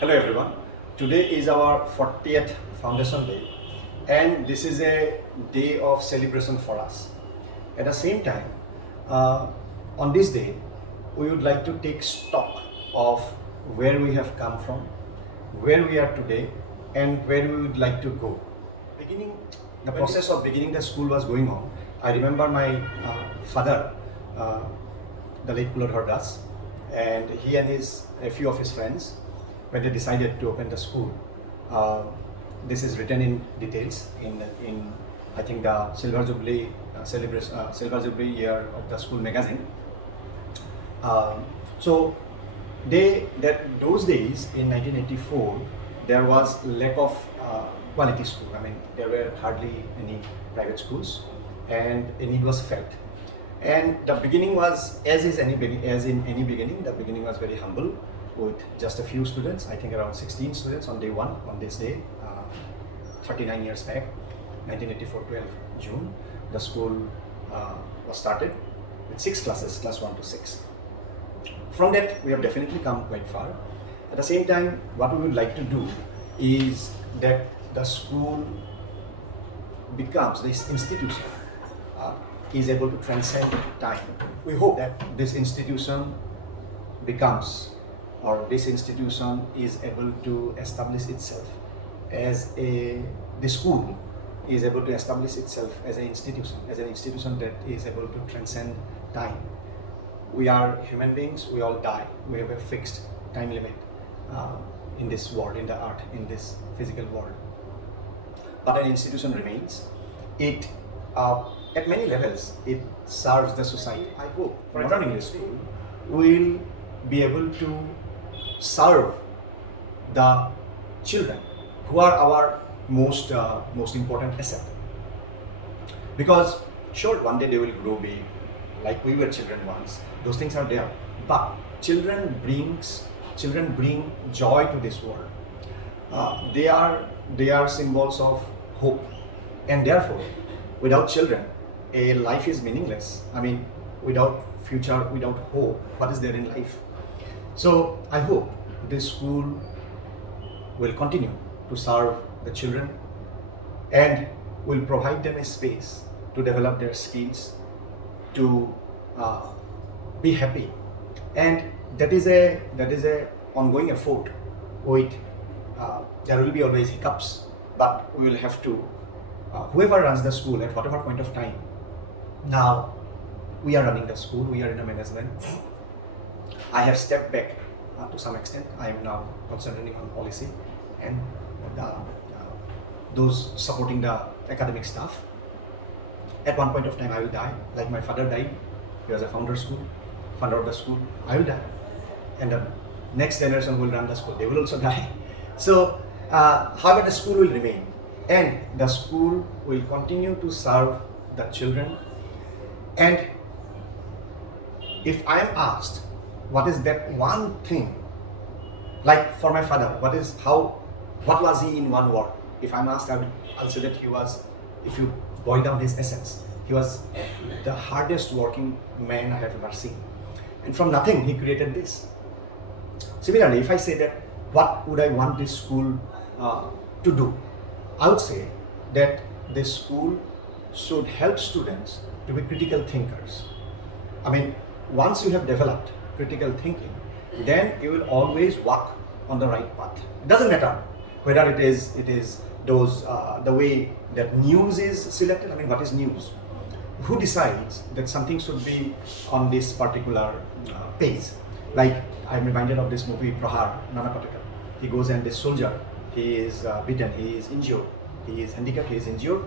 Hello everyone. Today is our 40th Foundation Day and this is a day of celebration for us. At the same time, on this day, we would like to take stock of where we have come from, where we are today and where we would like to go. The process of beginning the school was going on. I remember my father, the late Puladhar Das, and he and a few of his friends, when they decided to open the school. This is written in details in I think the Silver Jubilee Silver Jubilee year of the school magazine. So those days in 1984 there was lack of quality school. I mean there were hardly any private schools and a need was felt. And the beginning was as in any beginning. The beginning was very humble, with just a few students, I think around 16 students on day one, on this day, 39 years back, 1984, 12 June, the school was started with 6 classes, class 1 to 6. From that, we have definitely come quite far. At the same time, what we would like to do is that the school becomes, this institution is able to transcend time. We hope that this institution becomes, or this institution is able to establish itself as the school is able to establish itself as an institution that is able to transcend time. We are human beings, we all die, we have a fixed time limit in this world, in the art, in this physical world. But an institution remains. It, at many levels, it serves the society. I hope, for modern English school, will be able to serve the children who are our most important asset. Because sure, one day they will grow big, like we were children once. Those things are there, but children bring joy to this world. They are symbols of hope, and therefore, without children, a life is meaningless. I mean, without future, without hope, what is there in life? So I hope this school will continue to serve the children and will provide them a space to develop their skills, to be happy, and that is a ongoing effort. With there will be always hiccups, but we will have to. Whoever runs the school at whatever point of time. Now we are running the school. We are in a management. I have stepped back to some extent. I am now concentrating on policy and those supporting the academic staff. At one point of time, I will die. Like my father died. He was a founder of the school. I will die, and the next generation will run the school. They will also die. So, however, the school will remain, and the school will continue to serve the children. And if I am asked, what is that one thing? Like for my father, what was he in one word? If I'm asked, I'll say that he was, if you boil down his essence, he was the hardest working man I have ever seen. And from nothing, he created this. Similarly, if I say that, what would I want this school to do? I would say that this school should help students to be critical thinkers. I mean, once you have developed critical thinking, then you will always walk on the right path. It doesn't matter whether it is those the way that news is selected. I mean, what is news? Who decides that something should be on this particular page? Like I'm reminded of this movie Prahar, Nana Patekar. He goes and this soldier, he is beaten, he is injured, he is handicapped, he is injured.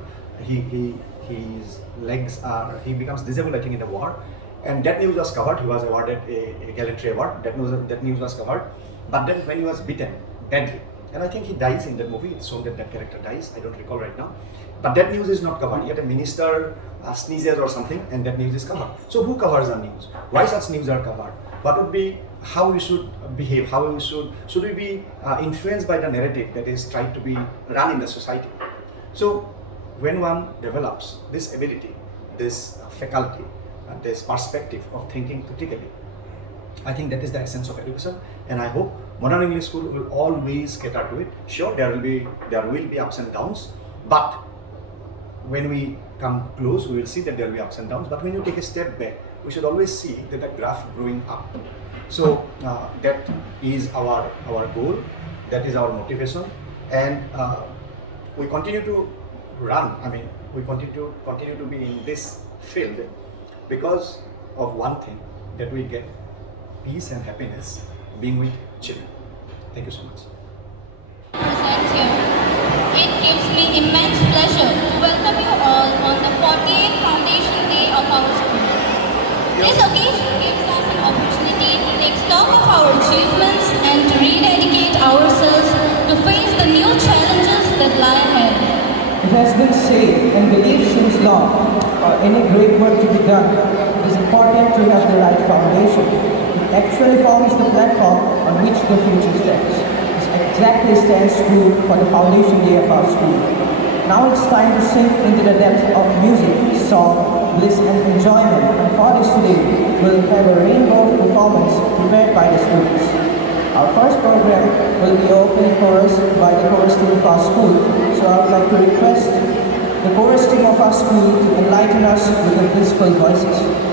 His legs are, he becomes disabled, I think, in the war. And that news was covered. He was awarded a gallantry award. That news was covered. But then when he was beaten badly, and I think he dies in that movie, it's shown that that character dies. I don't recall right now. But that news is not covered. Yet a minister sneezes or something, and that news is covered. So who covers the news? Why such news are covered? What would be how we should behave? How we should we be influenced by the narrative that is tried to be run in the society? So when one develops this ability, this faculty, this perspective of thinking critically, I think that is the essence of education, and I hope modern English school will always cater to it. Sure, there will be ups and downs, but when we come close, we will see that there will be ups and downs. But when you take a step back, we should always see that the graph growing up. So that is our goal, that is our motivation, and we continue to run. I mean, we continue to be in this field because of one thing, that we get peace and happiness being with children. Thank you so much. Present here. It gives me immense pleasure to welcome you all on the 48th Foundation Day of our school. This occasion gives us an opportunity to take stock of our achievements and to rededicate ourselves to face the new challenges that lie ahead. It has been said and believed since long, for any great work to be done, it is important to have the right foundation. It actually forms the platform on which the future stands. This exactly stands true for the foundation day of our school. Now it's time to sink into the depth of music, song, bliss and enjoyment, and for this today, we'll have a rainbow performance prepared by the students. Our first program will be opening chorus by the chorus team of our school, so I would like to request the chorus team of our school to enlighten us with their blissful voices.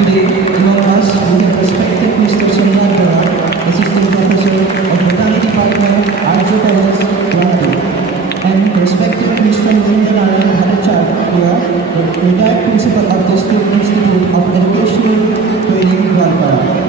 Today, among us, we have respected Mr. Somnath Bharat, Assistant Professor of Botany Department, Arjo College, Guwahati, and respected Mr. Narayan Bhattacharya, the retired Principal of the State Institute of Education, Training, Guwahati.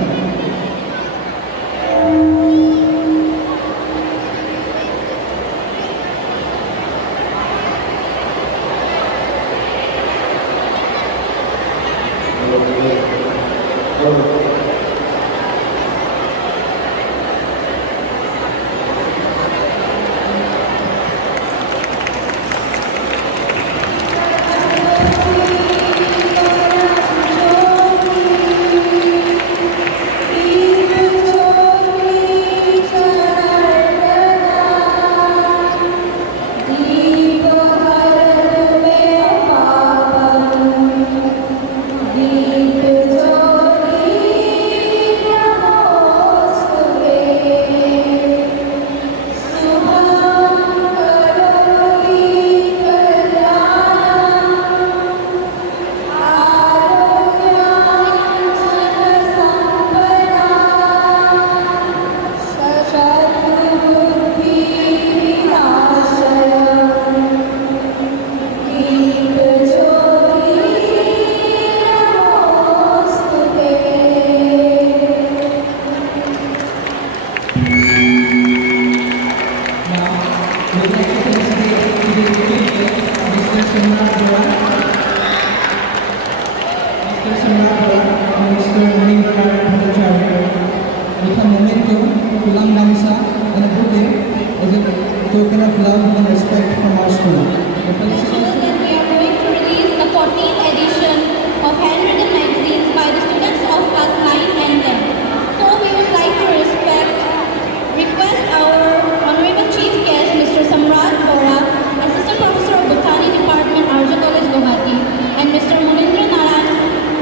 Token of love and respect from our school. So that we are going to release the 14th edition of handwritten magazines by the students of class 9 and 10. So we would like to request our Honourable Chief Guest, Mr. Samrat Bora, Assistant Professor of Botany Department, Arjo College, Guwahati, and Mr. Munindra Narayan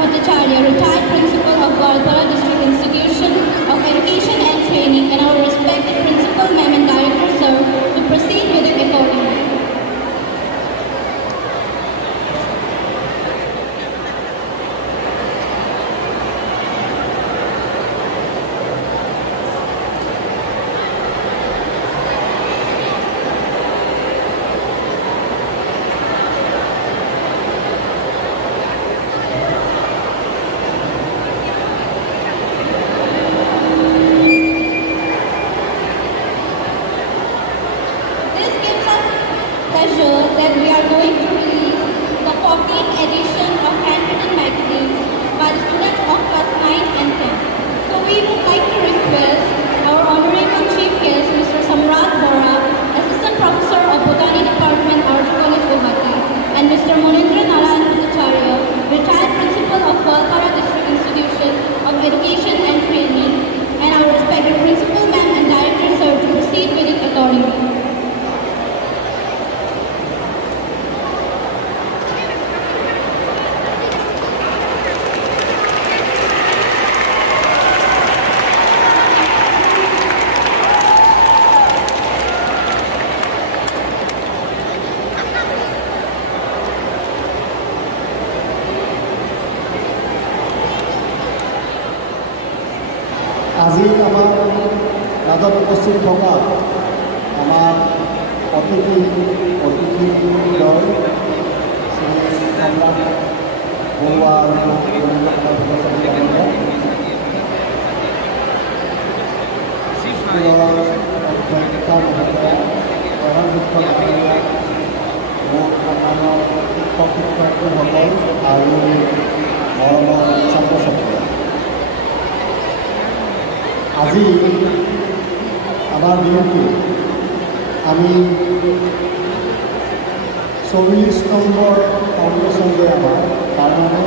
Bhattacharya, retired Principal of Gwalpara District Institution of Education and Training, and our respected Principal Ma'am and Director Sir, to proceed with it accordingly. This gives us pleasure that we are going to release the 14th edition of handwritten magazines by the students of class 9 and 10. So we would like to request our Honourable Chief Guest, Mr. Samrat Bora, Assistant Professor of Botany Department, Arjo College, Guwahati, and Mr. Munindra Narayan Bhattacharya, retired Principal of Gwalpara District Institution of Education and Training, and our respected Principal Ma'am and Director Sir, to proceed with it accordingly. আজি আমাৰ মাজত উপস্থিত থকা আমাৰ অতিথিদ্বয় শ্ৰী সম্ৰাট বৰুৱা আৰু স্কুলৰ অধ্যক্ষা মহোদয়া, প্ৰধান শিক্ষক মহোদয়া, মোৰ সন্মানৰ শিক্ষক শিক্ষাৰ্থীসকল আৰু মৰমৰ ছাত্ৰ ছাত্ৰী, আজি আমাৰ দিনটো আমি 40 নম্বৰ ফাউণ্ডেশ্যন ডে আমাৰ তাৰ মানে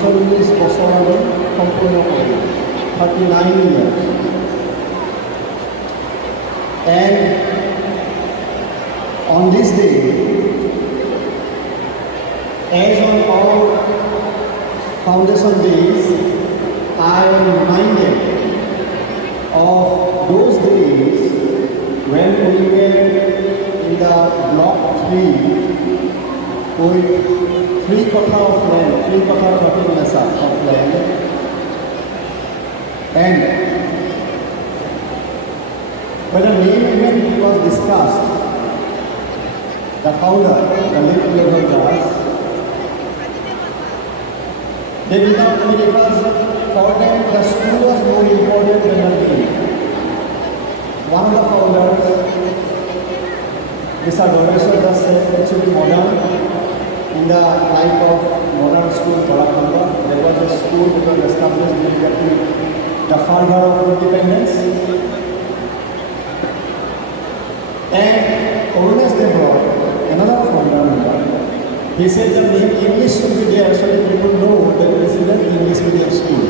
39 বছৰ আমি সম্পূৰ্ণ কৰিলোঁ, 39 years. And on this day, as on all foundation days, I am reminded of those days when we were in the block 3 with 3 kotha of land, 3 kotha 13 nasa of land. And when the name event was discussed, the founder, the late level guys, they did not know because for them the school was more important than the name. One of the founders, Mr. Honourable just said actually modern, in the life of modern school Barakhanda, there was a school that was established during the fervor of independence. And Orunes they brought another founder member. He said the name English should be there so that people know that this is an English medium school.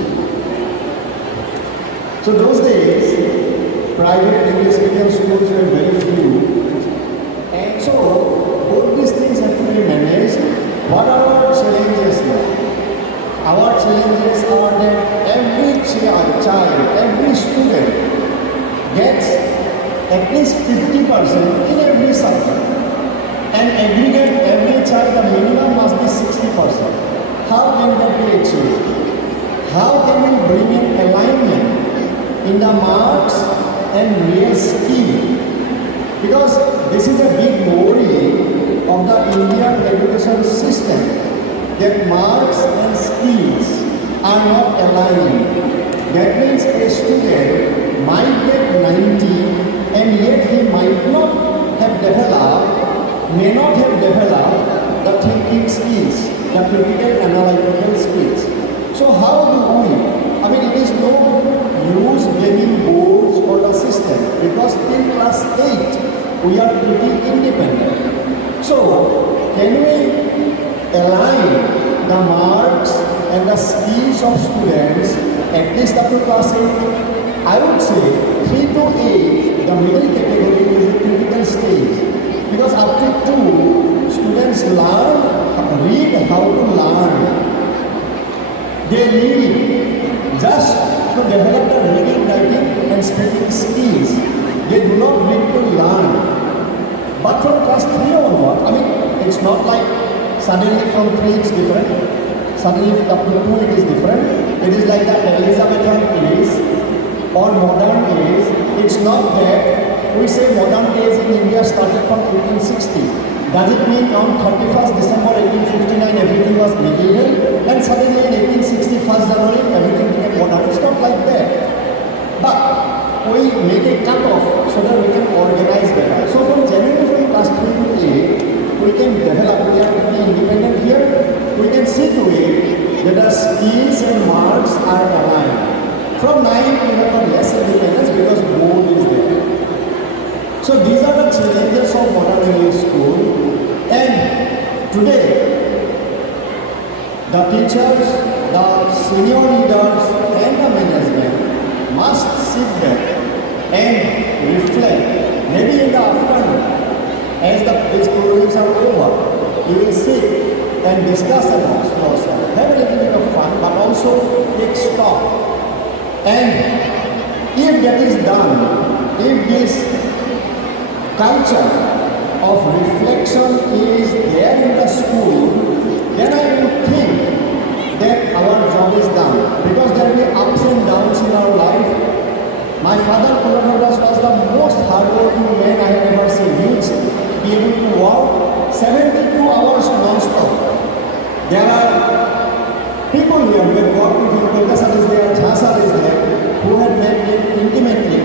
So those days, private English medium schools were very few. And so, both these things have to be managed. What are our challenges now? Our challenges are that every child, every student gets at least 50% in every subject. And aggregate every child, the minimum must be 60%. How can that be achieved? How can we bring in alignment in the marks and real skill? Because this is a big worry of the Indian education system, that marks and skills are not aligned. That means a student might get 90 and yet he might not have developed, may not have developed the thinking skills, the critical analytical skills. So how do we? I mean, it is no use blaming boards or the system because till class 8 we are pretty independent. So can we align the marks and the skills of students at least up to class 8? I would say 3 to 8, the middle category is a critical stage. Because up to 2, students read how to learn. They read just to develop the reading, writing and speaking skills. They do not read to learn. But from class 3 onward, I mean, it's not like suddenly from 3 it's different. Suddenly up to 2 it is different. It is like the Elizabethan age or modern age. It's not that we say modern age in India started from 1860. Does it mean on 31st December 1859 everything was medieval and suddenly in 1861 January everything became modern? It's not like that. But we make a cut-off so that we can organize better. So from January from class 3 to 8, we can develop, we have to be independent here. We can see to it that the skills and marks are aligned. From 9 we have less independence because board is there. So these are the challenges of modern English school, and today the teachers, the senior leaders and the management must sit there and reflect. Maybe in the afternoon, as these programs are over, you will sit and discuss amongst yourselves, have a little bit of fun, but also take stock. And if that is done, if this culture of reflection is there in the school, then I would think that our job is done. Because there will be ups and downs in our life. My father, Honourable, was the most hardworking man I have ever seen. He would be able to work 72 hours non-stop. There are people here who have worked with him, Kolkata is there, Jhasa is there, who have met him intimately.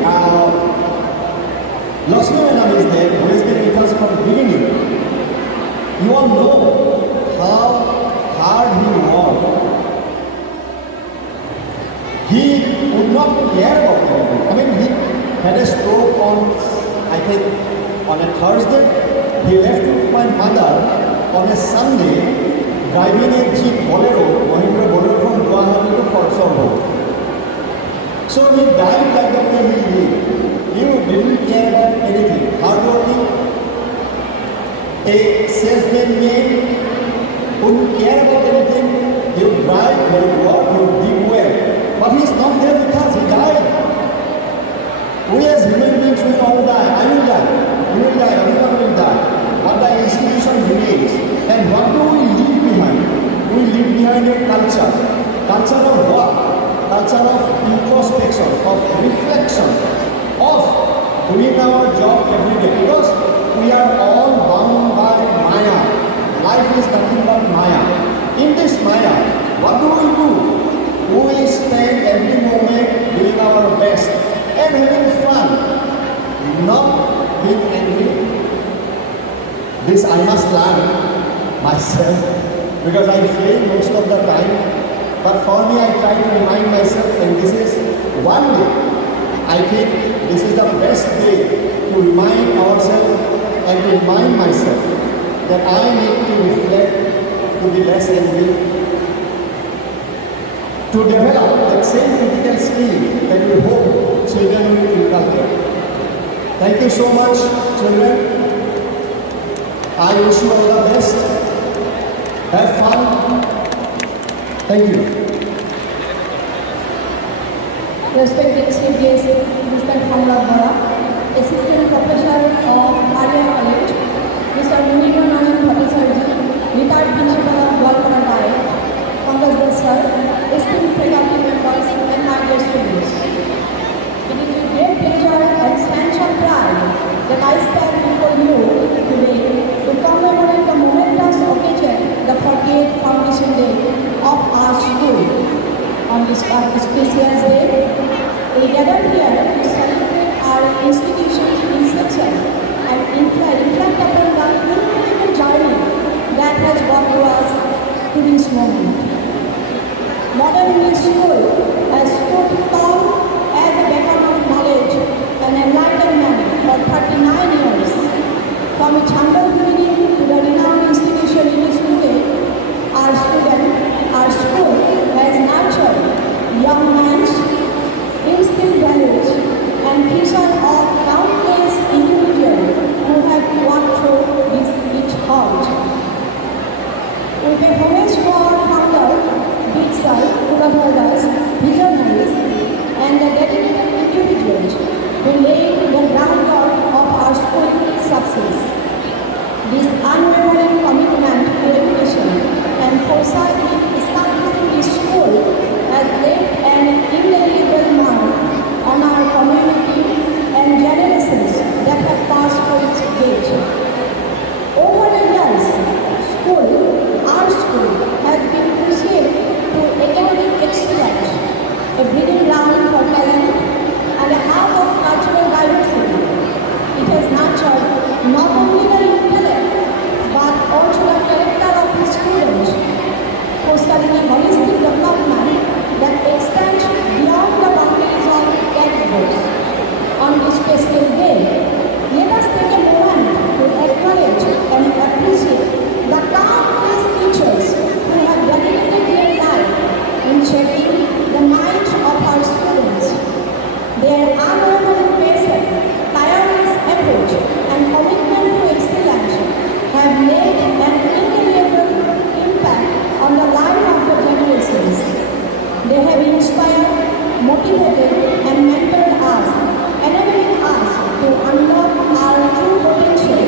Lakshmi Madam is there, who has been with us from the beginning. You all know how hard he worked. He would not care about anything. I mean, he had a stroke on, I think, on a Thursday. He left with my mother on a Sunday, driving a Jeep Bolero, Mahindra Bolero from Guwahati to Portsmouth. So he died like the way he lived. He didn't care about anything. Hardworking, a salesman man, wouldn't care about anything. He would drive, he would work, he would dig well. But he's not there with us, he died. We as human beings will all die. I will die. You will die, everyone will die. But the institution remains. And what our job every day because we are all bound by Maya. Life is nothing but Maya. In this Maya, what do? We spend every moment doing our best and having fun, not being angry. This I must learn myself because I fail most of the time. But for me, I try to remind myself, and this is one day. I think this is the best way to remind ourselves and to remind myself that I need to reflect, to be less angry, to develop that same critical skill that we hope children will inculcate. Thank you so much, children. I wish you all the best. Have fun. Thank you. Respected Chief Guest, Mr. Honourable, Assistant Professor of Arya College, Mr. Muniranayan Bhattacharya, retired Principal of Guwahati, Honourable Sir, esteemed faculty members, and my dear students. It is with great pleasure and substantial pride that I stand before you today to commemorate the momentous occasion, the 48th Foundation Day of our school. On this auspicious day, we gather here to celebrate our institution's inception and reflect upon the incredible journey that has brought to us to this moment. Modern English School has stood tall as a beacon of knowledge and enlightenment for 39 years. From its humble beginning to the renowned institution it is today, our school has nurtured young minds, instilled values, and vision of countless individuals who have walked through this rich halt. We pay homage to our founder, big sir, Honourables, visionaries, and the dedicated individuals who laid the groundwork of our school's success. This unwavering commitment to education and foresight in establishing this school has left an indelible mark on our community and generations that have passed through its gate. Over the years, our school has been crucial to academic excellence, a breeding ground for talent, and a hub of cultural diversity. It has nurtured not only the intellect, but also the character of its students, fostering a holistic development that extends beyond the boundaries of textbooks. On this festive day, let us take a moment to acknowledge and appreciate the countless teachers who have dedicated their life in shaping the minds of our students. Their unwavering patience, tireless effort, and commitment to excellence have made an indelible impact on the life of the generations. They have inspired, motivated, and mentored us, enabling us to unlock our true potential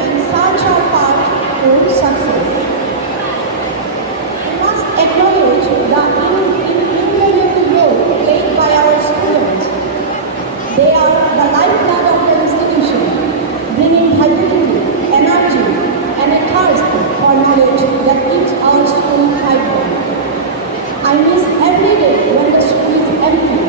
and search our path to success. We must acknowledge the invaluable role played by our students. They are the lifeblood of the institution, bringing vitality, energy, and a thirst for knowledge that keeps our school vibrant. I miss every day when the school is empty,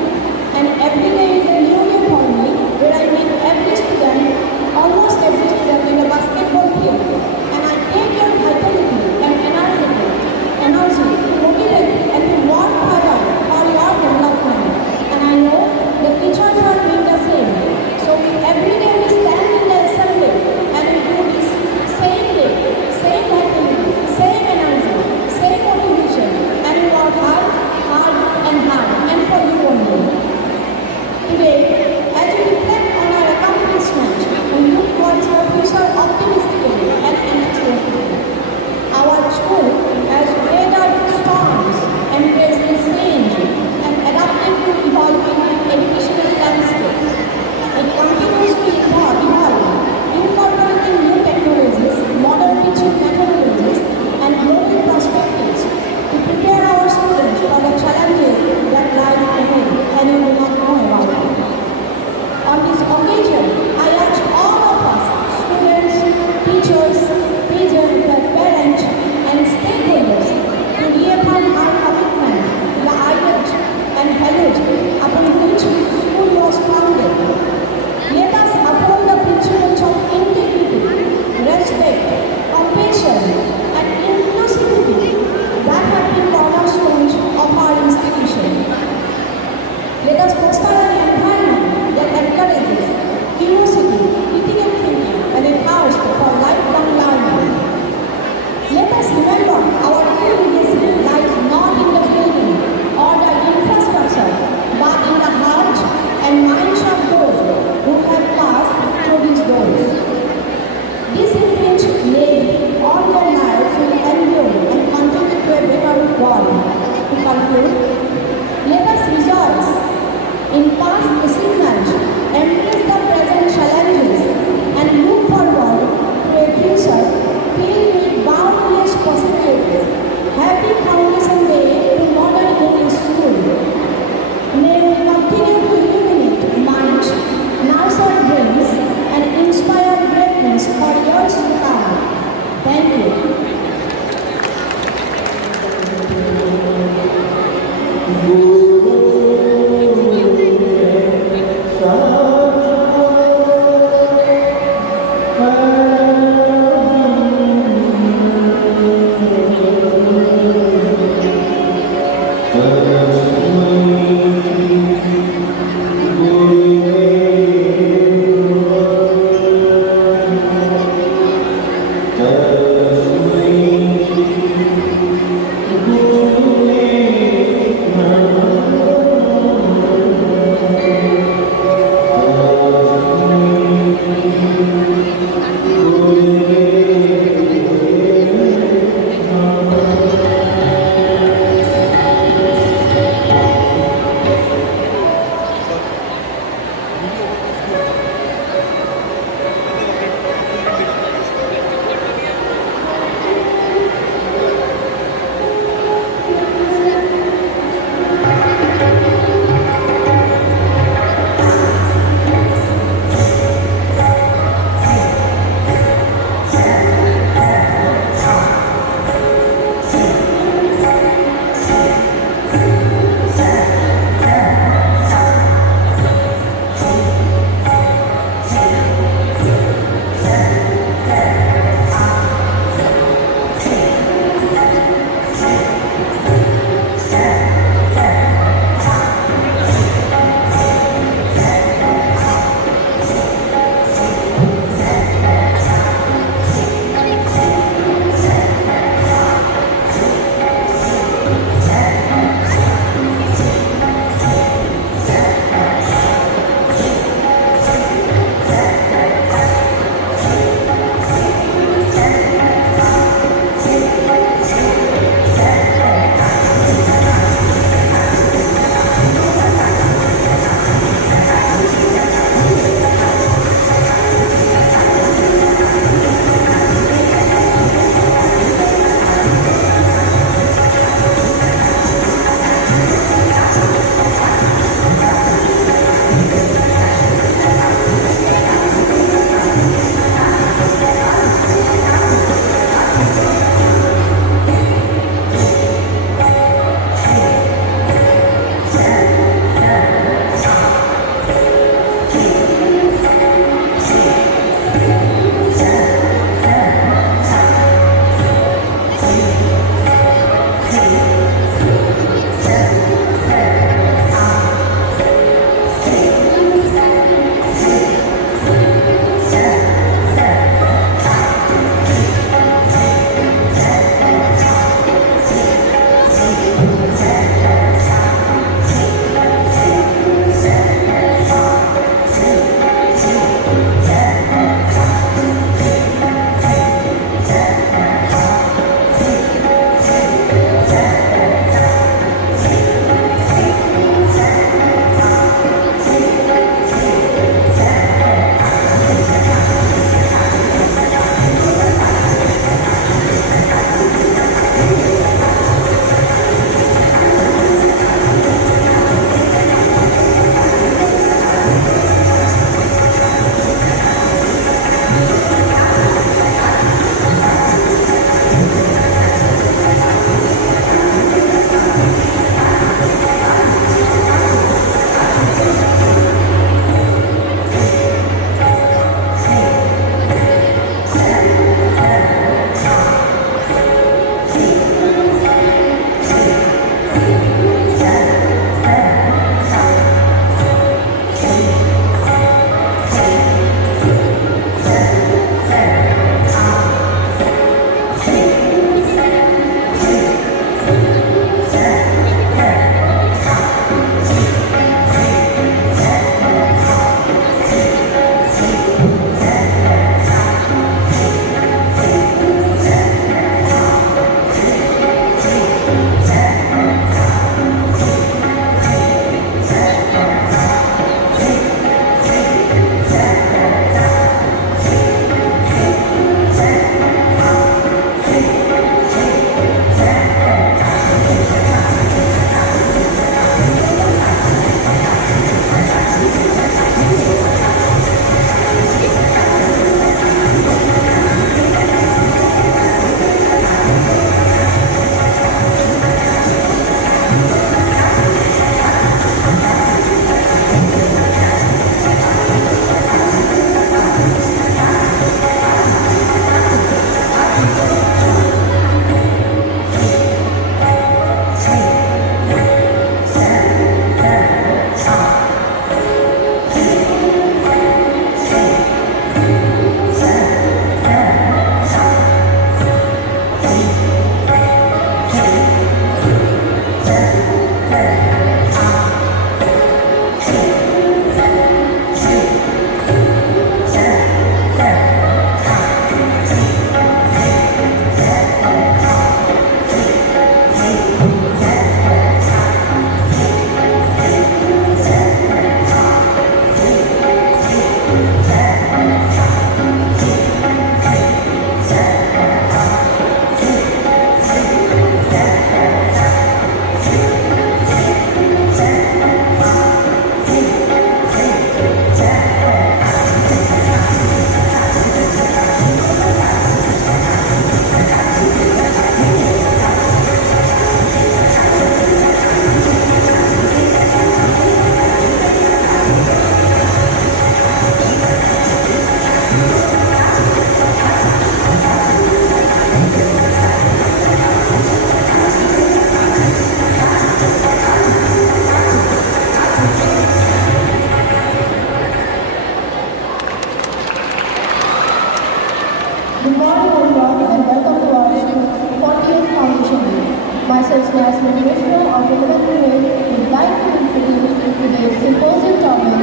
48th Foundation Day. Myself, as Minister of Honourable, would like to introduce today's symposium topic.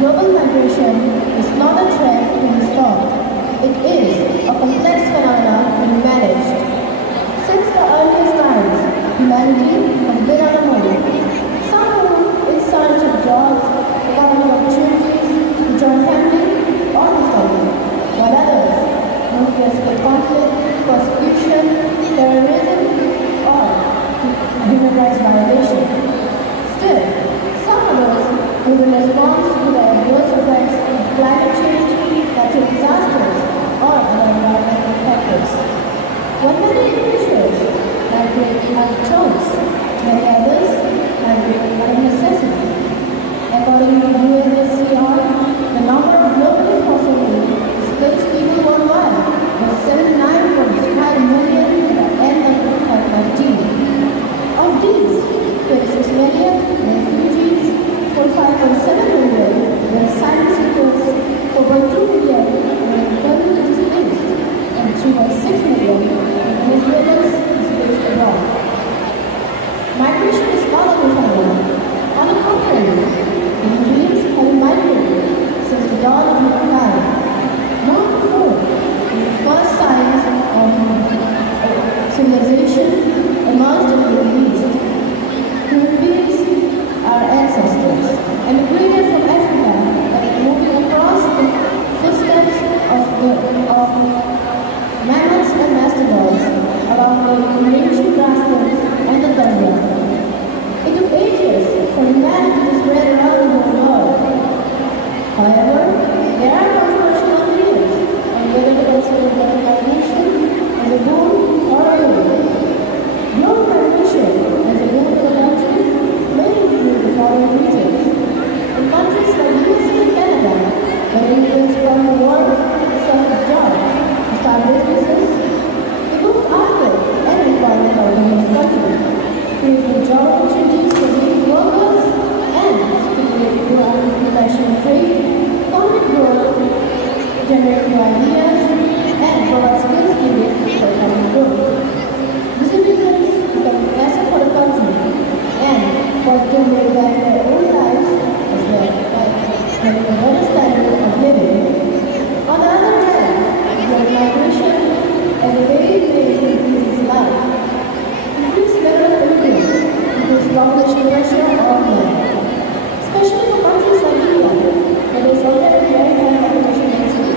Global migration is not a trend to be stopped. It is a complex phenomenon to be managed. Since the earliest times, humanity has been on a move. Some move in search of jobs, economic opportunities, to join family, or to study, while others move to escape conflict, persecution, terrorism, or human rights violation. Still, some others move in response to the adverse effects of climate change, natural disasters, or other environmental factors. When many individuals migrate out of choice, many others migrate out of necessity. According to UNHCR, the number of globally forcibly displaced people worldwide was 79.5 million at the end of 2019. Of these, 26 million were refugees, 45.7 million were asylum seekers, 4.2 million were internally displaced, and 3.6 million were Venezuelans displaced abroad. Migration is not a new phenomenon. On the contrary, human beings have migrated since the dawn of humankind. Long before the first signs of civilization emerged in the Middle East, human beings, our ancestors, emigrated from Africa and moving across the footsteps of mammoths and mastodons along the Eurasian grasslands and the tundra. It took ages for humanity to spread around the whole world. However, there are controversial opinions on whether to consider global migration as a boon or a bane. Global migration as a boon to the country may include the following reasons. In countries like USA and Canada, where immigrants from the world search for jobs, to start businesses, it boosts output and employment of the host country, creating job opportunities for new workers and stimulating international trade, economic growth, generate new ideas, and provide skills needed for economic growth. These immigrants become an asset for the country and positively impact their own lives as well by having a better standard of living. On the other hand, global migration as a very way to increase its life. Increased level of immigrants, increased population pressure on land, especially for countries like India, where there is already very high population density,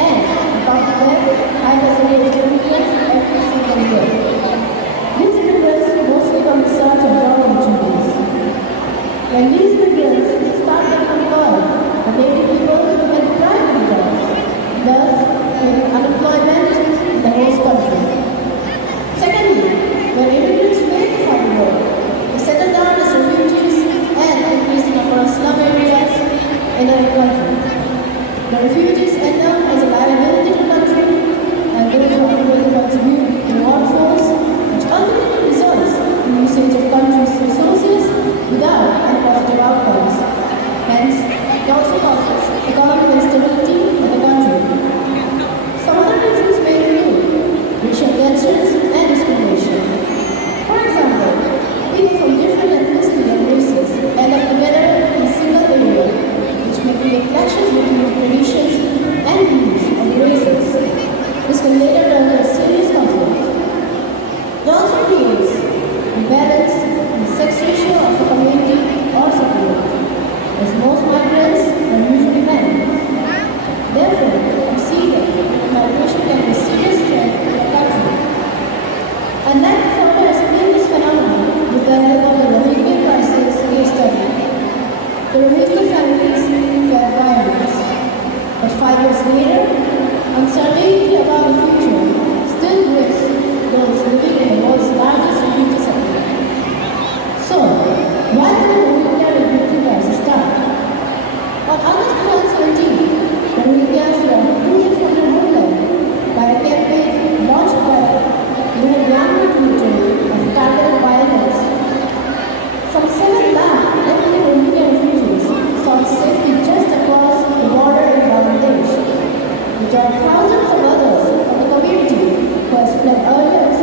and above that, high percentage of immigrants every single year. These immigrants mostly come in search of job opportunities. When these immigrants start getting employed, the native people get private jobs, thus creating unemployment in the host country. Secondly, when immigrants fail to find work, they settle down as refugees and increase the number of slum areas in the country. The refugees end up as a liability to the country, and those who are able to contribute to the workforce, which ultimately results in usage of country's resources without any positive outcomes. Hence, it also causes economic instability in the country. Some other reasons may include racial tensions and discrimination. For example, people from different ethnicity and races end up together in a single area, which may create clashes between traditions and views of races. This can later turn to a serious conflict. It also creates imbalance in the sex ratio of the community or support, as most migrants are usually men. Therefore, we see that migration can be a serious threat to the country. I'd like to further explain this phenomenon with the help of the Rohingya crisis case study. The Rohingya families felt violence, but 5 years later, uncertainty about the future still grips those living in the world's largest refugee settlement. So, why did the Rohingya refugee crisis start? On August 2017, the Rohingyas were uprooted from their homeland by a campaign launched by the Myanmar military of targeted violence. Some 7 lakh ethnic Rohingya refugees sought safety just across the border in Bangladesh. There are thousands of others from the community who has fled earlier in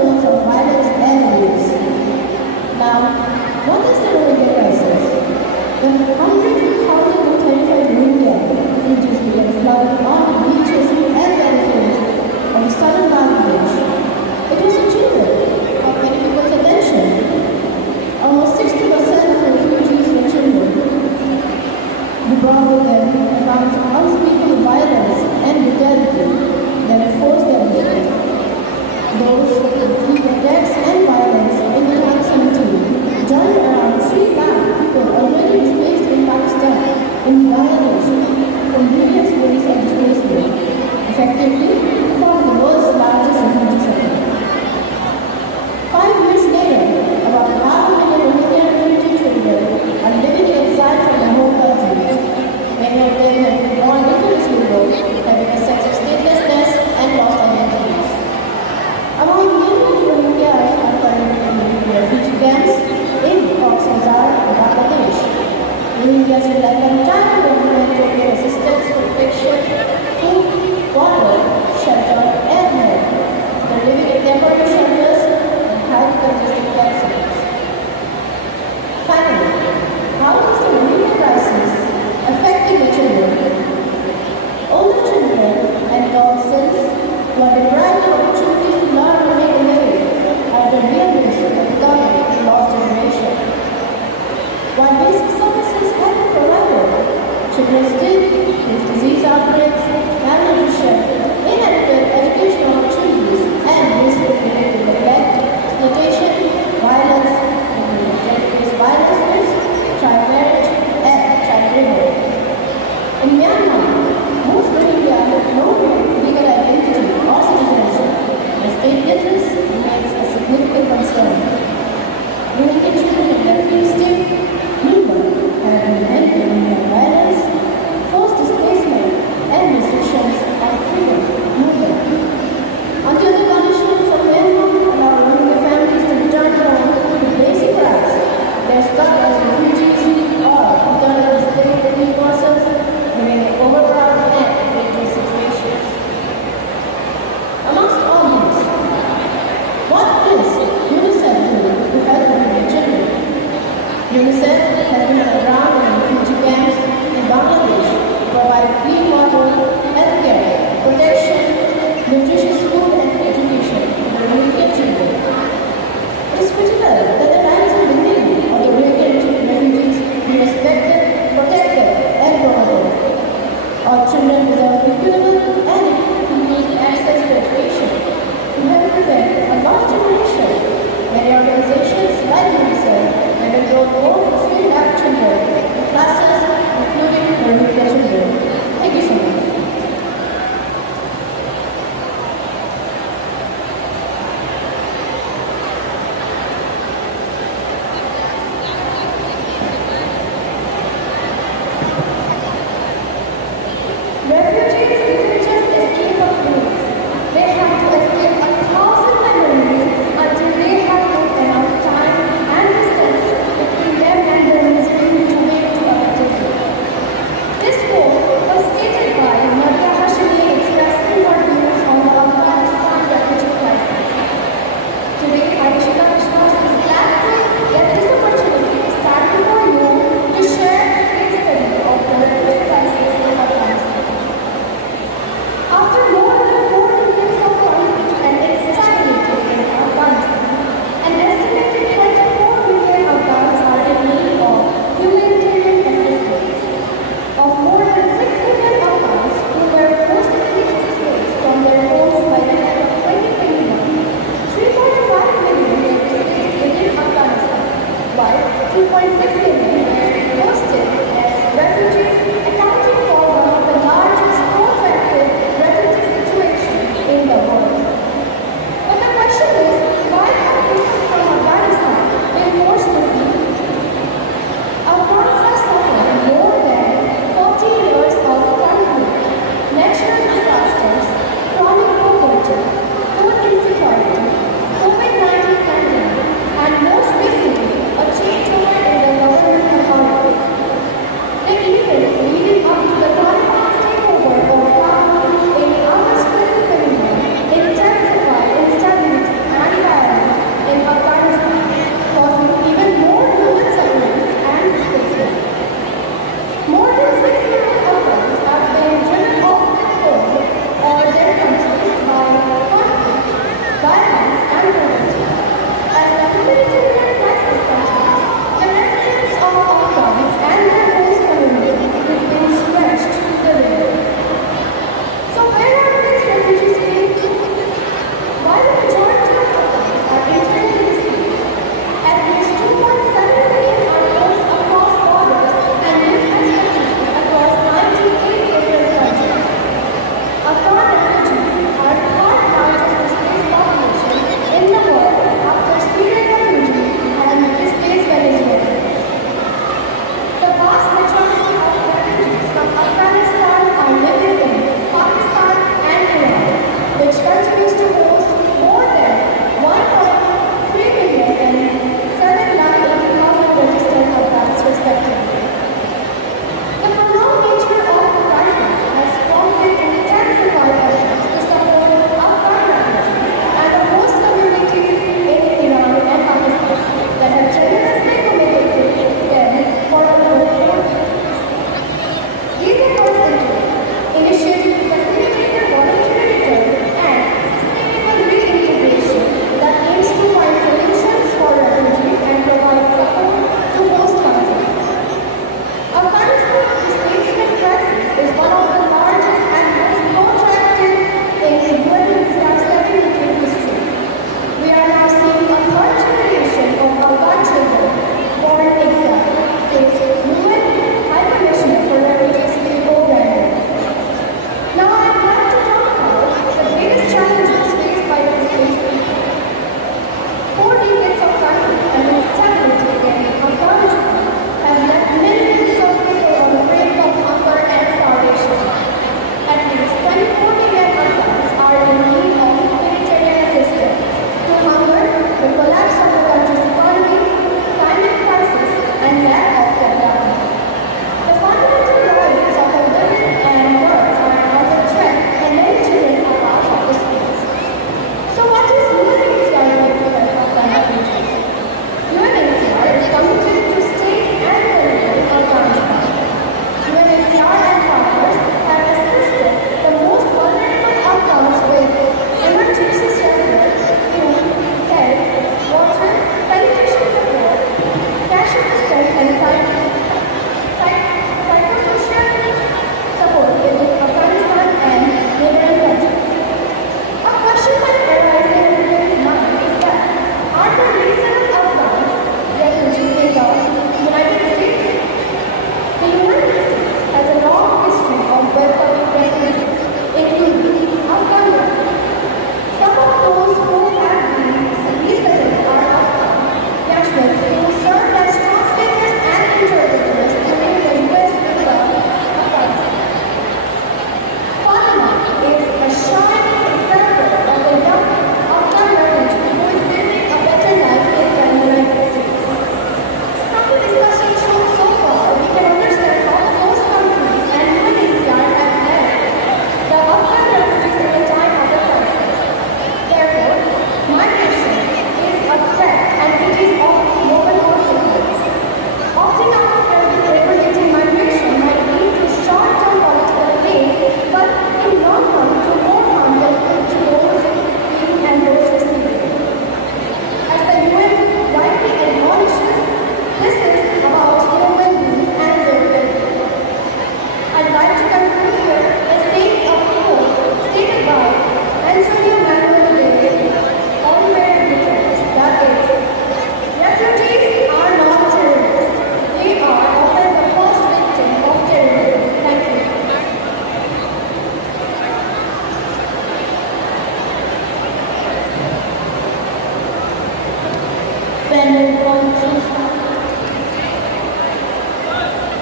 the revolution started.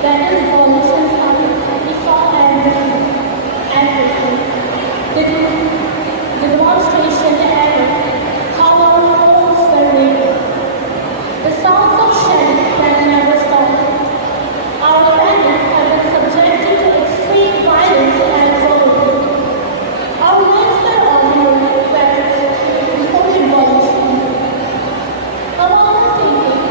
When the revolution started, we saw everything. The demonstration ended, how our homes were raided. The sounds of shelling can never stop. Our families have been subjected to extreme violence and cruelty. Our lives were ordinary before the revolution. Among us thinking,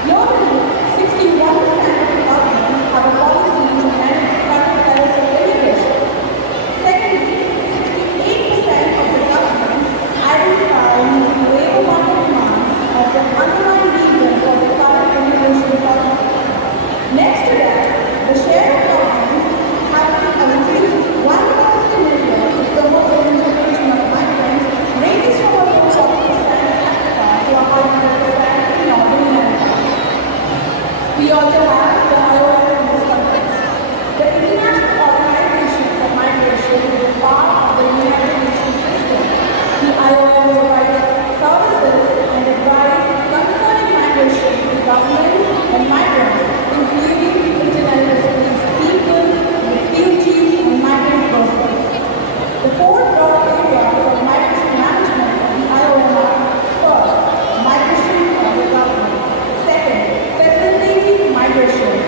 Globally, 61% of governments have a policy to manage current levels of immigration. Secondly, 68% of the governments identify using labor market demands as the underlying reason for the current immigration policy. Next to that, the share of governments having increased 1,000 million to promote the integration of migrants ranges from about 40% in Africa to 100% in North America. We also have the IOM in this context. The International Organization for Migration is a part of the United Nations system. The IOM provides services and advice concerning migration to governments and migrants, including internally displaced people, refugees, and migrant workers. The four broad areas of migration management of the IOM are: first, migration of the government; second, facilitating migration;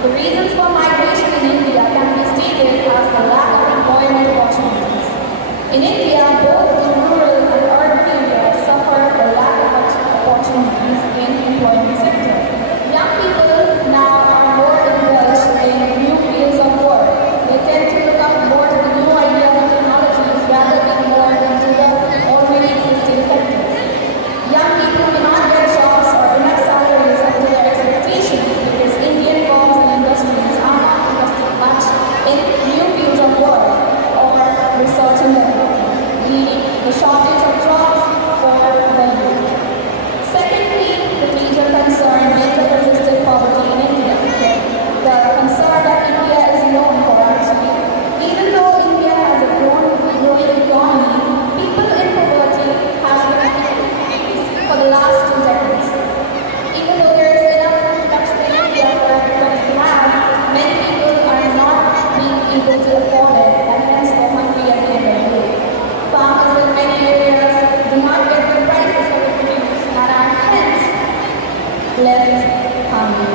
The reasons for migration in India can be stated as the lack of employment opportunities. In India, both in rural and urban areas suffer the lack of opportunities in employment sector. Young people now are more indulged in new fields of work. They tend to look up more to the new ideas and technologies rather than more into the already existing sectors. Young people may not get jobs or enough salaries up to their expectations because Indian firms and industries are not investing much in new fields of work or research and development, leading the shortage of jobs for the youth. Secondly, the major concern is the persistent poverty in India. The concern that India is known for actually. Even though India has a growing economy, people in poverty has been increased for the last 2 decades. Even though there is enough production in India for everybody to have, many people are not being able to afford it and hence go hungry at the end of the day. Farmers in many areas do not get the prices for the produce and are hence left hungry.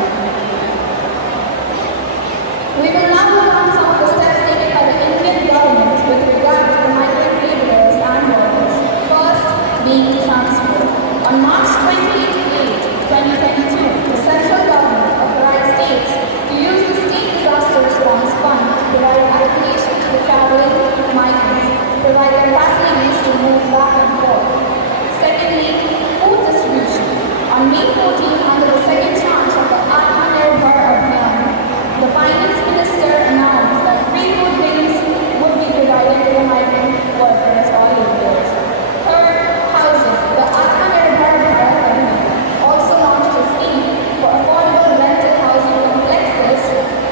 We will now move on to some of the steps taken by the Indian government with regard to the migrant laborers and workers. First, being transport. On March 28, 2022, the central government authorized states to use the State Disaster Response Fund to provide accommodation to traveling migrants, provide them facilities to move back and forth. Secondly, food distribution. On May 14, under the second tranche of the Atmanirbhar Abhiyan, the finance minister announced that free food grains would be provided to the migrant workers or laborers. Third, housing. The Atmanirbhar Bharat Abhiyan also launched a scheme for affordable rental housing complexes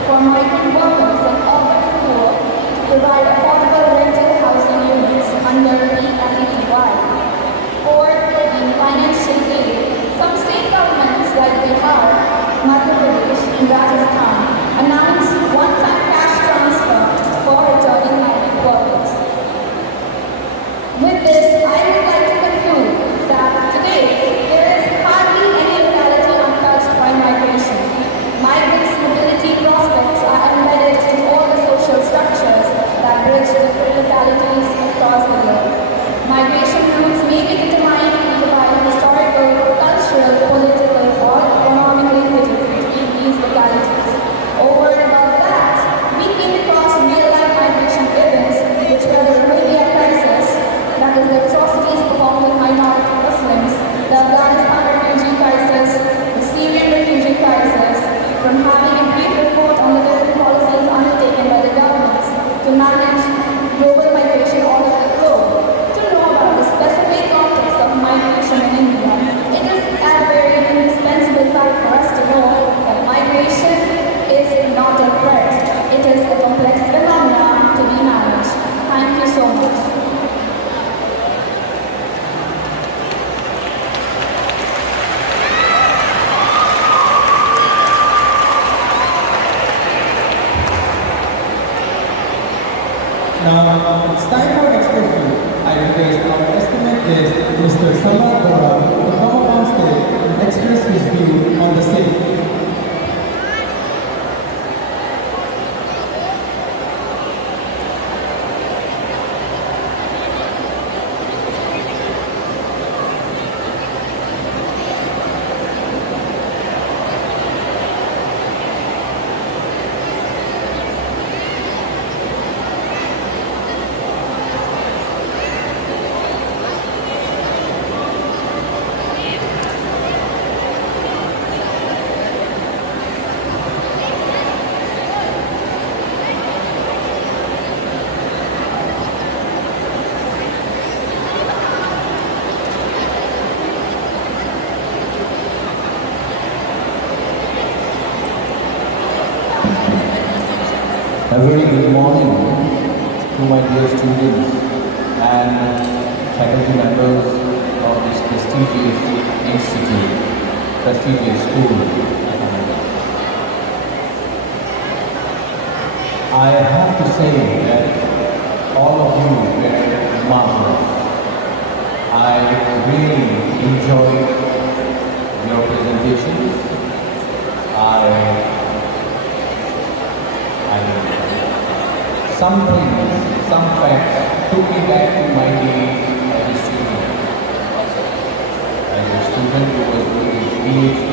for migrant workers and urban poor to provide affordable rental housing units under PMEY. Fourth, in financial aid. Some state governments like Bihar, Madhya Pradesh, and Rajasthan announced one-time cash transfer for returning migrant workers. With this, I would like to conclude that today there is hardly any locality untouched by migration. Migrants' mobility prospects are embedded in all the social structures that bridge different localities across the globe. Migration routes may be determined either by historical, cultural, political, or economic linkages between these localities. Over and above that, we came across real-life migration events which were the Rohingya crisis, that is the atrocities performed with minority Muslims, the Afghanistan refugee crisis, the Syrian refugee crisis, from having a brief report on the different policies undertaken by the governments to manage global migration all over the globe, to know about the specific context of migration in India. It is a very indispensable fact for us to know that migration is not a threat. It is a complex phenomenon to be managed. Thank you so much. Now, it's time for expression. I request our estimate guest, Mr. Samar Bora, to come up on stage and express his view on the same. A very good morning to my dear students and faculty members of this prestigious institute, prestigious school. I have to say that all of you were marvelous. I really enjoyed your presentations. I some things, some facts took me back to my days as a student. As a student who was doing his PhD,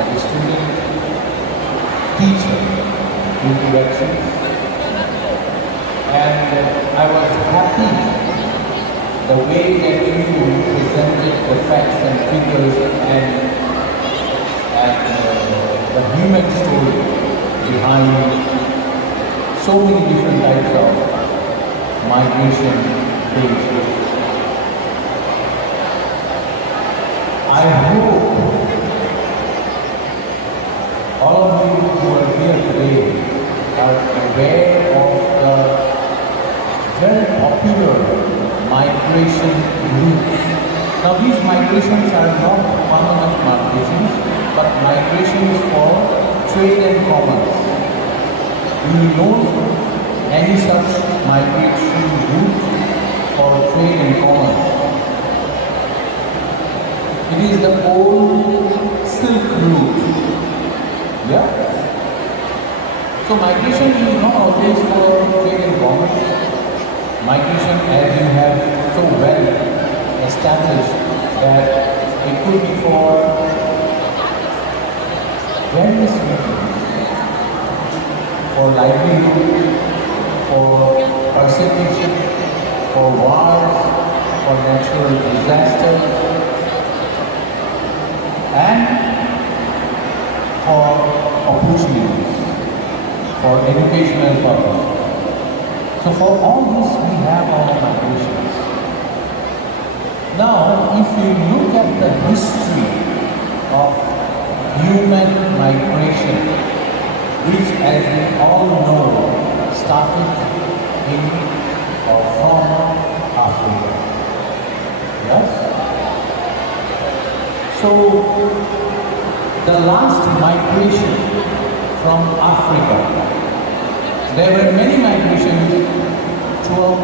as a student teacher introductions, and I was happy the way that you presented the facts and figures and the human story behind so many different types of migration phases. I hope all of you who are here today are aware of the very popular migration routes. Now these migrations are not permanent migrations, but migrations for trade and commerce. Do you know any such migration route for trade and commerce? It is the old Silk Route. Yeah? So migration is not always for trade and commerce. Migration, as you have so well established, that it could be for various reasons. For livelihood, for persecution, for wars, for natural disasters, and for opportunities, for educational purpose. So for all this we have our migrations. Now if you look at the history of human migration, which as we all know started in or from Africa. Yes? So the last migration from Africa, there were many migrations throughout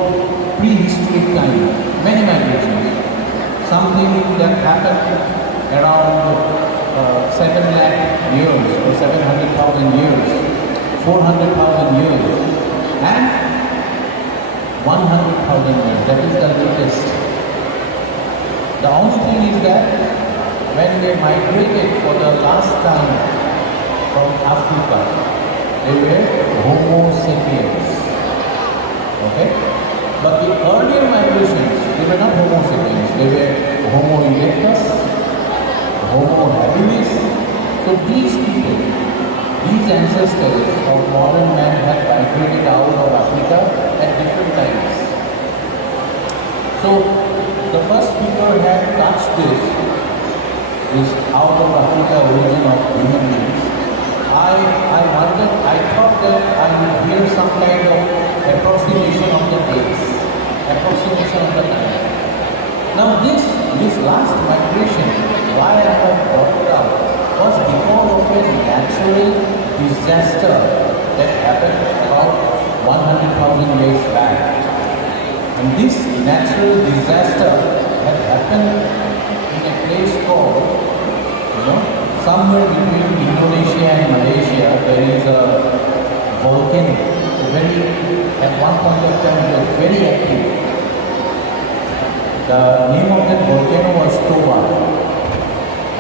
prehistoric time, many migrations. Something that happened around 7 lakh years or 700,000 years, 400,000 years, and 100,000 years. That is the latest. The only thing is that when they migrated for the last time from Africa, they were Homo sapiens. Okay? But the earlier migrations, they were not Homo sapiens, they were Homo erectus, Homo habilis. So these people, these ancestors of modern man had migrated out of Africa at different times. So the first people who had touched this is out of Africa origin of human beings. I wondered, I thought that I would hear some kind of approximation of the dates, approximation of the time. Now this last migration, why I have brought it up, was because of a natural disaster that happened about 100,000 years back. And this natural disaster had happened in a place called, somewhere between Indonesia and Malaysia, there is a volcano. At one point of time, it was very active. The name of that volcano was Toba.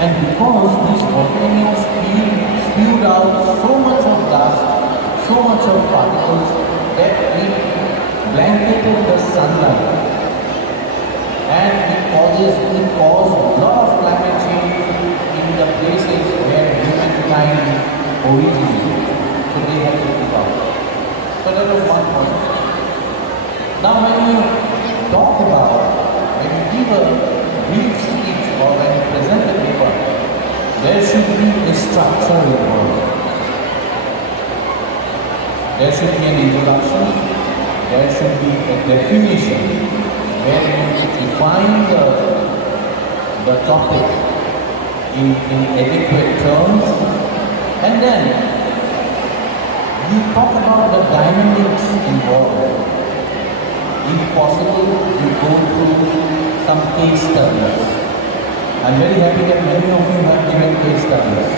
And because this volcano spewed out so much of dust, so much of particles, that it blanketed the sunlight. And it caused a lot of climate change in the places where humankind originated. So they had to keep out. So that was one point. Now when you talk about, when you give a brief speech or when you present a paper, there should be a structure involved. There should be an introduction, there should be a definition where you define the topic in adequate terms, and then you talk about the dynamics involved. If possible, you go through some case studies. I'm very happy that many of you have given case studies.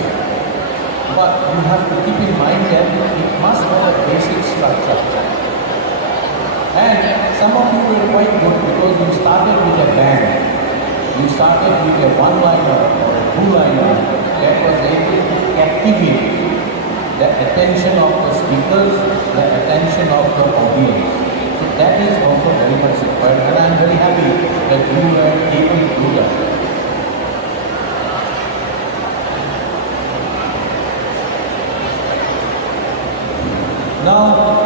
but you have to keep in mind that it must have a basic structure. And some of you were quite good because you started with a band. You started with a one-liner or a two-liner that was able to captivate the attention of the speakers, the attention of the audience. So that is also very much required, and I am very happy that you were able to do that. Now,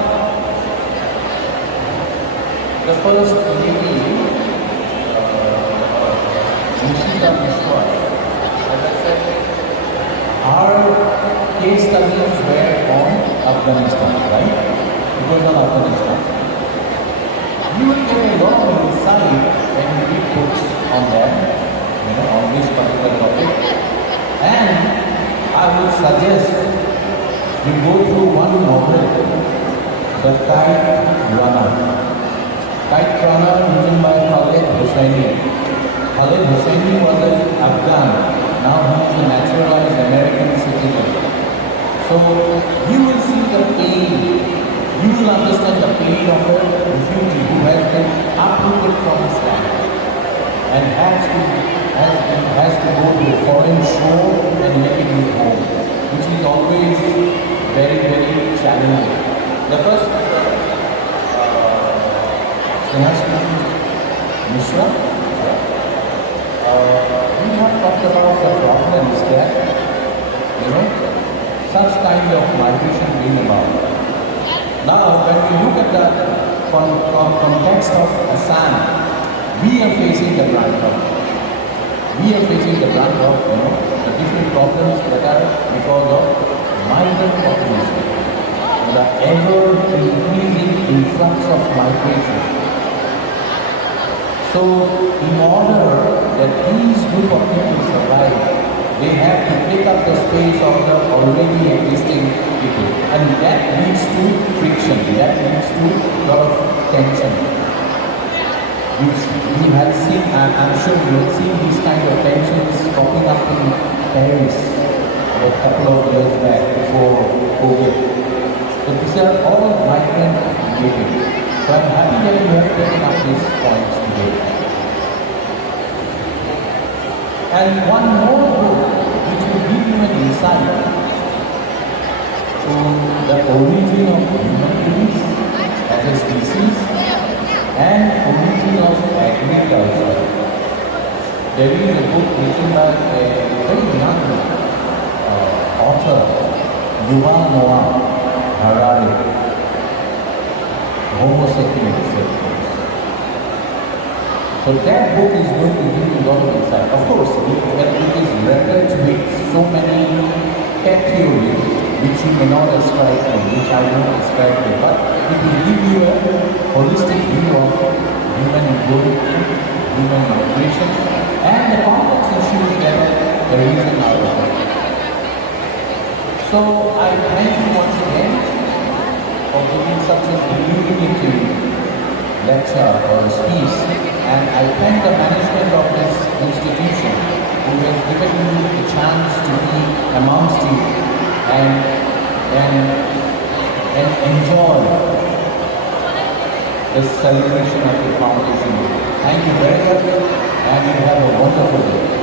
the first lady, Nishita Mishra, as I said, our case studies were on Afghanistan, right? It was on Afghanistan. You will get a lot of insight when you read books on that, on this particular topic. And I would suggest you go through one novel, The Kite Runner. Kite Runner written by Khaled Hosseini. Khaled Hosseini was an Afghan. Now he is a naturalized American citizen. So you will see the pain. You will understand the pain of a refugee who has been uprooted from his land and has to go to a foreign shore and make it his home, which is always very, very challenging. The first Mishra, we have talked about the problems that, such kind of migration bring about. Now, when we look at the context of Assam, we are facing the brunt of the different problems that are because of migrant population, the ever-increasing influx of migration. So, in order that these group of people survive, they have to take up the space of the already existing people. And that leads to friction, that leads to a lot of tension. You have seen, I'm sure you have seen these kind of tensions popping up in Paris a couple of years back before COVID. So these are all migrant related. So I'm happy that you have taken up these points today. And one more book which will give you an insight to the origin of human beings as a species and origin of agriculture. There is a book written by a very young author, Guwahati, Homo sapiens. So that book is going to give you a lot of insight. Of course, it is referred with so many tech theories which you may not ascribe to, which I don't ascribe to, but it will give you a holistic view of human growth, human migration, and the complex issues that are arisen out of it. So I thank you once again for giving such an illuminating lecture or speech, and I thank the management of this institution who has given me the chance to be amongst you and enjoy the celebration of the foundation. Thank you very much, and you have a wonderful day.